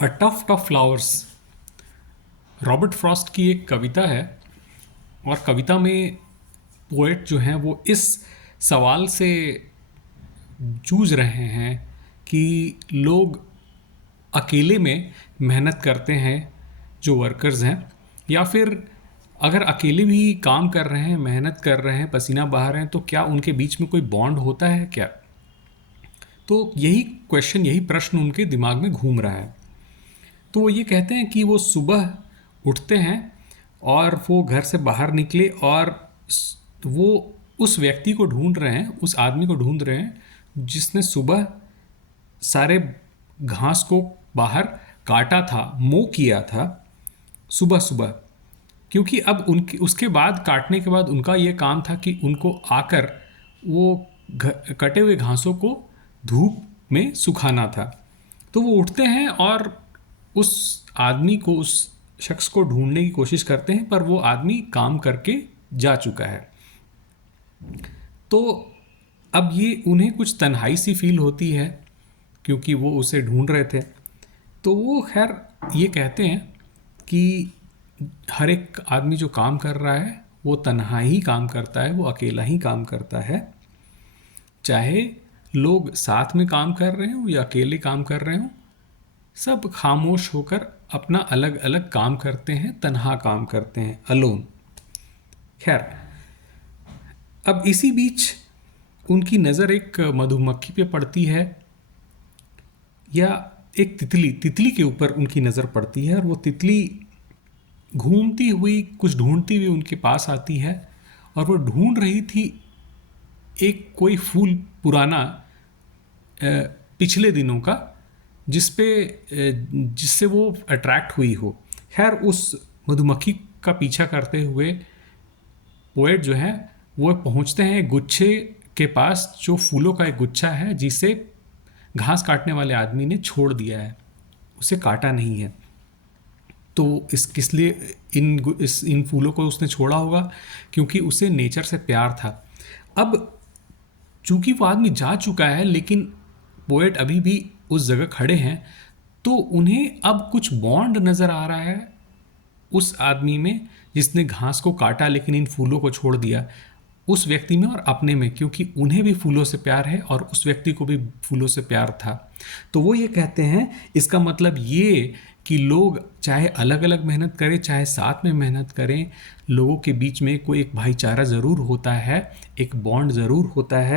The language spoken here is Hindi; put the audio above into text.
A tuft of flowers Robert Frost की एक कविता है। और कविता में पोएट जो हैं वो इस सवाल से जूझ रहे हैं कि लोग अकेले में मेहनत करते हैं जो वर्कर्स हैं, या फिर अगर अकेले भी काम कर रहे हैं, मेहनत कर रहे हैं, पसीना बहा रहे हैं, तो क्या उनके बीच में कोई बॉन्ड होता है क्या? तो यही क्वेश्चन, यही प्रश्न उनके दिमाग में घूम रहा है। तो वो ये कहते हैं कि वो सुबह उठते हैं और वो घर से बाहर निकले और वो उस व्यक्ति को ढूंढ रहे हैं, उस आदमी को ढूंढ रहे हैं जिसने सुबह सारे घास को बाहर काटा था, मो किया था सुबह सुबह। क्योंकि अब उनके उसके बाद, काटने के बाद उनका ये काम था कि उनको आकर वो कटे हुए घासों को धूप में सुखाना था। तो वो उठते हैं और उस आदमी को, उस शख्स को ढूंढने की कोशिश करते हैं, पर वो आदमी काम करके जा चुका है। तो अब ये उन्हें कुछ तन्हाई सी फील होती है क्योंकि वो उसे ढूंढ रहे थे। तो वो खैर ये कहते हैं कि हर एक आदमी जो काम कर रहा है वो तन्हा ही काम करता है, वो अकेला ही काम करता है। चाहे लोग साथ में काम कर रहे हों या अकेले काम कर रहे हों, सब खामोश होकर अपना अलग अलग काम करते हैं, तन्हा काम करते हैं, अलोन। खैर, अब इसी बीच उनकी नज़र एक मधुमक्खी पे पड़ती है, या एक तितली के ऊपर उनकी नज़र पड़ती है। और वो तितली घूमती हुई, कुछ ढूंढती हुई उनके पास आती है। और वो ढूंढ रही थी एक कोई फूल पुराना, पिछले दिनों का, जिससे वो अट्रैक्ट हुई हो। खैर, उस मधुमक्खी का पीछा करते हुए पोएट जो है वो पहुंचते हैं गुच्छे के पास, जो फूलों का एक गुच्छा है जिसे घास काटने वाले आदमी ने छोड़ दिया है, उसे काटा नहीं है। तो किस लिए इन फूलों को उसने छोड़ा होगा? क्योंकि उसे नेचर से प्यार था। अब चूंकि वो आदमी जा चुका है, लेकिन पोएट अभी भी उस जगह खड़े हैं, तो उन्हें अब कुछ बॉन्ड नज़र आ रहा है उस आदमी में जिसने घास को काटा लेकिन इन फूलों को छोड़ दिया, उस व्यक्ति में और अपने में, क्योंकि उन्हें भी फूलों से प्यार है और उस व्यक्ति को भी फूलों से प्यार था। तो वो ये कहते हैं, इसका मतलब ये कि लोग चाहे अलग अलग मेहनत करें, चाहे साथ में मेहनत करें, लोगों के बीच में कोई एक भाईचारा ज़रूर होता है, एक बॉन्ड ज़रूर होता है।